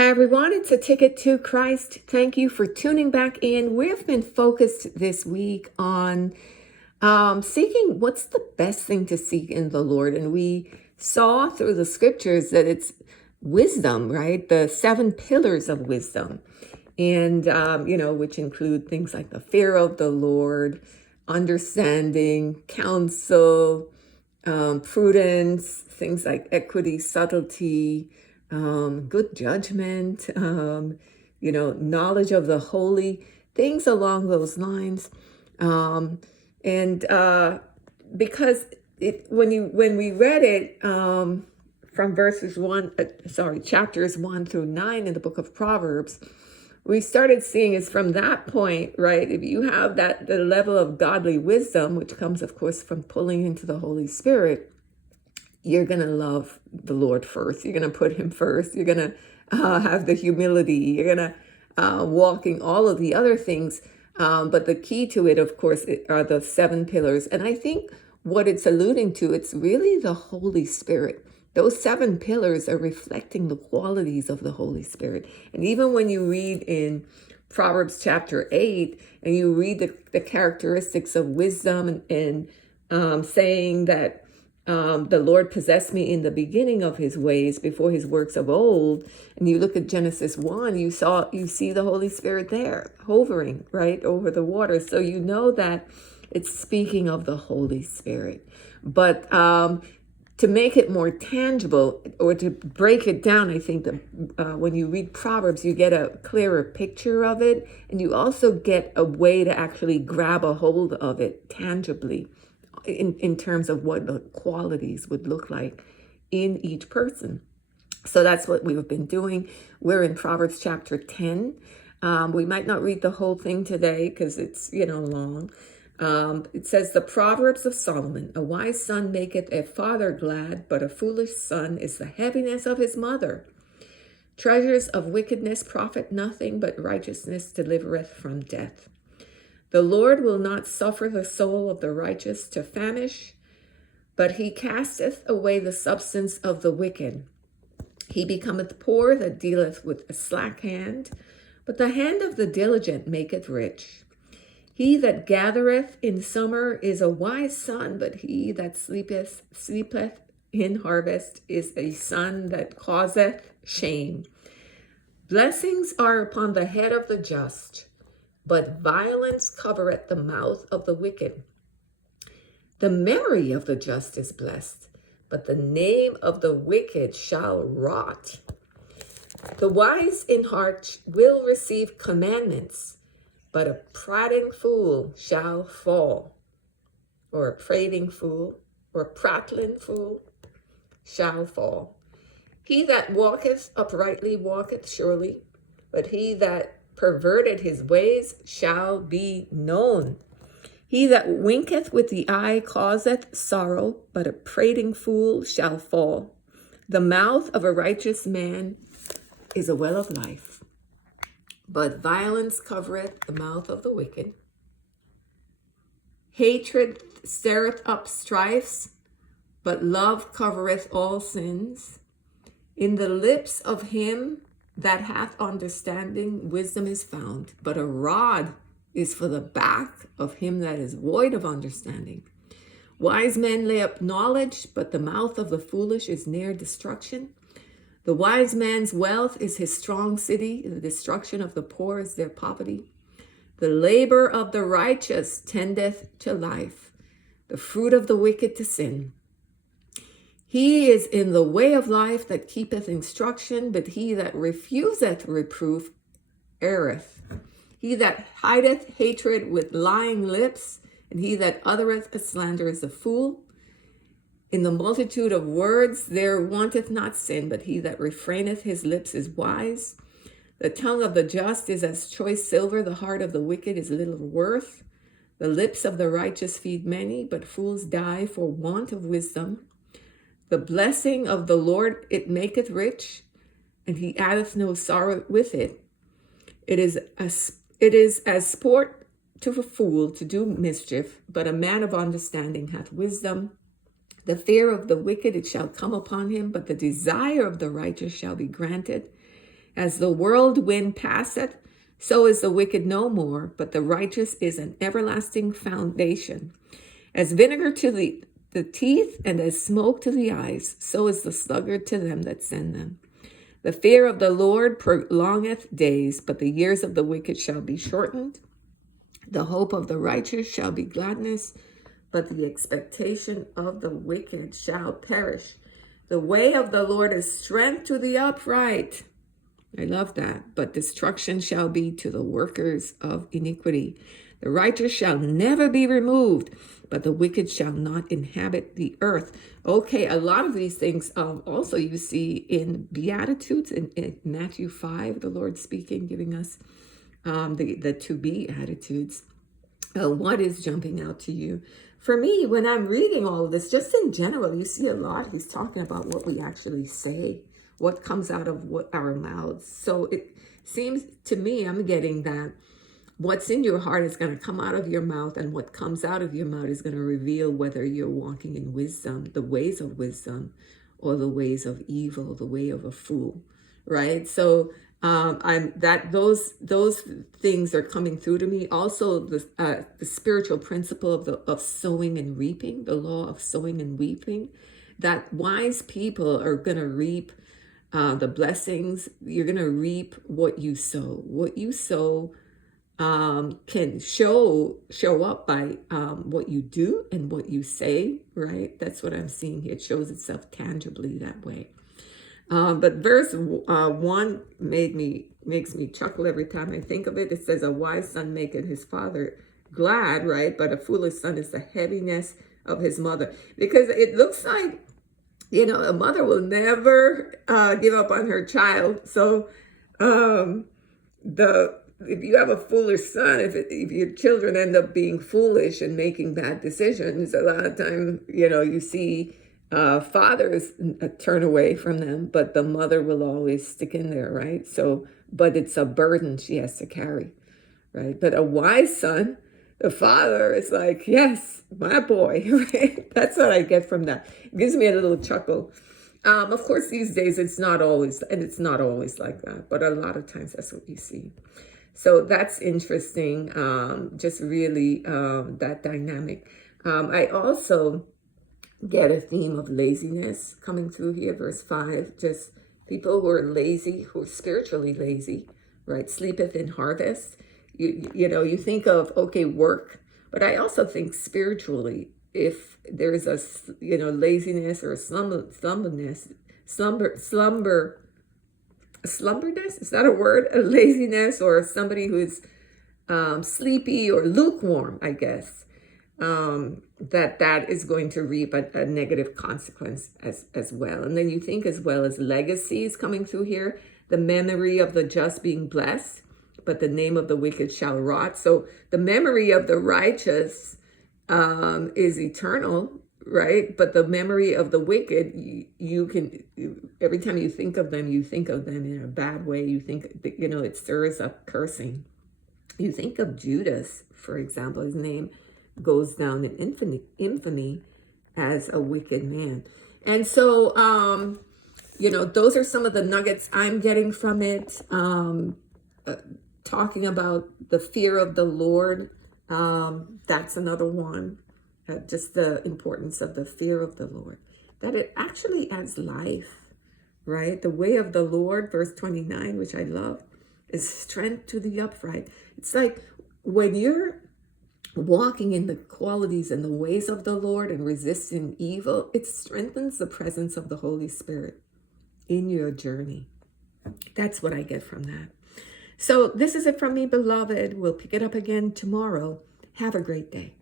Hi, everyone. It's A Ticket to Christ. Thank you for tuning back in. We've been focused this week on seeking what's the best thing to seek in the Lord. And we saw through the scriptures that it's wisdom, right? The 7 pillars of wisdom. And, which include things like the fear of the Lord, understanding, counsel, prudence, things like equity, subtlety, good judgment, knowledge of the holy, things along those lines. And because when we read it from chapters 1 through 9 in the book of Proverbs, we started seeing is from that point, right? If you have the level of godly wisdom, which comes, of course, from pulling into the Holy Spirit, you're going to love the Lord first. You're going to put him first. You're going to have the humility. You're going to walking all of the other things. But the key to it, of course, are the 7 pillars. And I think what it's alluding to, it's really the Holy Spirit. Those 7 pillars are reflecting the qualities of the Holy Spirit. And even when you read in Proverbs chapter 8, and you read the characteristics of wisdom and saying that the Lord possessed me in the beginning of his ways before his works of old. And you look at Genesis 1, you see the Holy Spirit there hovering right over the waters. So you know that it's speaking of the Holy Spirit. But to make it more tangible or to break it down, I think that when you read Proverbs, you get a clearer picture of it. And you also get a way to actually grab a hold of it tangibly in terms of what the qualities would look like in each person. So that's what we've been doing. We're in Proverbs chapter 10. We might not read the whole thing today because it's, long. It says, the Proverbs of Solomon, a wise son maketh a father glad, but a foolish son is the heaviness of his mother. Treasures of wickedness profit nothing, but righteousness delivereth from death. The Lord will not suffer the soul of the righteous to famish, but he casteth away the substance of the wicked. He becometh poor that dealeth with a slack hand, but the hand of the diligent maketh rich. He that gathereth in summer is a wise son, but he that sleepeth in harvest is a son that causeth shame. Blessings are upon the head of the just, but violence covereth the mouth of the wicked. The memory of the just is blessed, but the name of the wicked shall rot. The wise in heart will receive commandments, but a prating fool shall fall. Or a prating fool, or prattling fool shall fall. He that walketh uprightly walketh surely, but he that perverted his ways shall be known. He that winketh with the eye causeth sorrow, but a prating fool shall fall. The mouth of a righteous man is a well of life, but violence covereth the mouth of the wicked. Hatred stirreth up strifes, but love covereth all sins. In the lips of him that hath understanding, wisdom is found, but a rod is for the back of him that is void of understanding. Wise men lay up knowledge, but the mouth of the foolish is near destruction. The wise man's wealth is his strong city, the destruction of the poor is their poverty. The labor of the righteous tendeth to life, the fruit of the wicked to sin. He is in the way of life that keepeth instruction, but he that refuseth reproof erreth. He that hideth hatred with lying lips, and he that uttereth a slander is a fool. In the multitude of words there wanteth not sin, but he that refraineth his lips is wise. The tongue of the just is as choice silver, the heart of the wicked is little worth. The lips of the righteous feed many, but fools die for want of wisdom. The blessing of the Lord, it maketh rich, and he addeth no sorrow with it. It is as sport to a fool to do mischief, but a man of understanding hath wisdom. The fear of the wicked, it shall come upon him, but the desire of the righteous shall be granted. As the whirlwind passeth, so is the wicked no more, but the righteous is an everlasting foundation. As vinegar to the teeth and as smoke to the eyes, so is the sluggard to them that send them. The fear of the Lord prolongeth days, but the years of the wicked shall be shortened. The hope of the righteous shall be gladness, but the expectation of the wicked shall perish. The way of the Lord is strength to the upright. I love that. But destruction shall be to the workers of iniquity. The righteous shall never be removed, but the wicked shall not inhabit the earth. Okay, a lot of these things also you see in Beatitudes in Matthew 5, the Lord speaking, giving us the to-be attitudes. What is jumping out to you? For me, when I'm reading all of this, just in general, you see a lot. He's talking about what we actually say, what comes out of our mouths. So it seems to me, I'm getting that what's in your heart is going to come out of your mouth, and what comes out of your mouth is going to reveal whether you're walking in wisdom, the ways of wisdom, or the ways of evil, the way of a fool, right? So those things are coming through to me. Also, the spiritual principle of sowing and reaping, the law of sowing and reaping, that wise people are going to reap the blessings. You're going to reap what you sow. What you sow can show up by what you do and what you say, right? That's what I'm seeing here. It shows itself tangibly that way. But verse 1 makes me chuckle every time I think of it. It says, a wise son maketh his father glad, right? But a foolish son is the heaviness of his mother. Because it looks like, a mother will never give up on her child. So if you have a foolish son, if your children end up being foolish and making bad decisions, a lot of time, you see fathers turn away from them, but the mother will always stick in there, right? So, but it's a burden she has to carry, right? But a wise son, the father is like, yes, my boy, right? That's what I get from that. It gives me a little chuckle. Of course, these days it's not always like that, but a lot of times that's what you see. So that's interesting. Just really that dynamic. I also get a theme of laziness coming through here, verse 5. Just people who are lazy, who are spiritually lazy, right? Sleepeth in harvest. You think of, okay, work, but I also think spiritually, if there's a laziness or a slumberness, is that a word? A laziness, or somebody who is sleepy or lukewarm, I guess. That is going to reap a negative consequence as well. And then you think as well as legacies coming through here, the memory of the just being blessed, but the name of the wicked shall rot. So the memory of the righteous is eternal, right? But the memory of the wicked, every time you think of them in a bad way. You think, it stirs up cursing. You think of Judas, for example, his name goes down in infamy as a wicked man. And so, those are some of the nuggets I'm getting from it. Talking about the fear of the Lord, that's another one. Just the importance of the fear of the Lord, that it actually adds life, right? The way of the Lord, verse 29, which I love, is strength to the upright. It's like when you're walking in the qualities and the ways of the Lord and resisting evil, it strengthens the presence of the Holy Spirit in your journey. That's what I get from that. So this is it from me, beloved. We'll pick it up again tomorrow. Have a great day.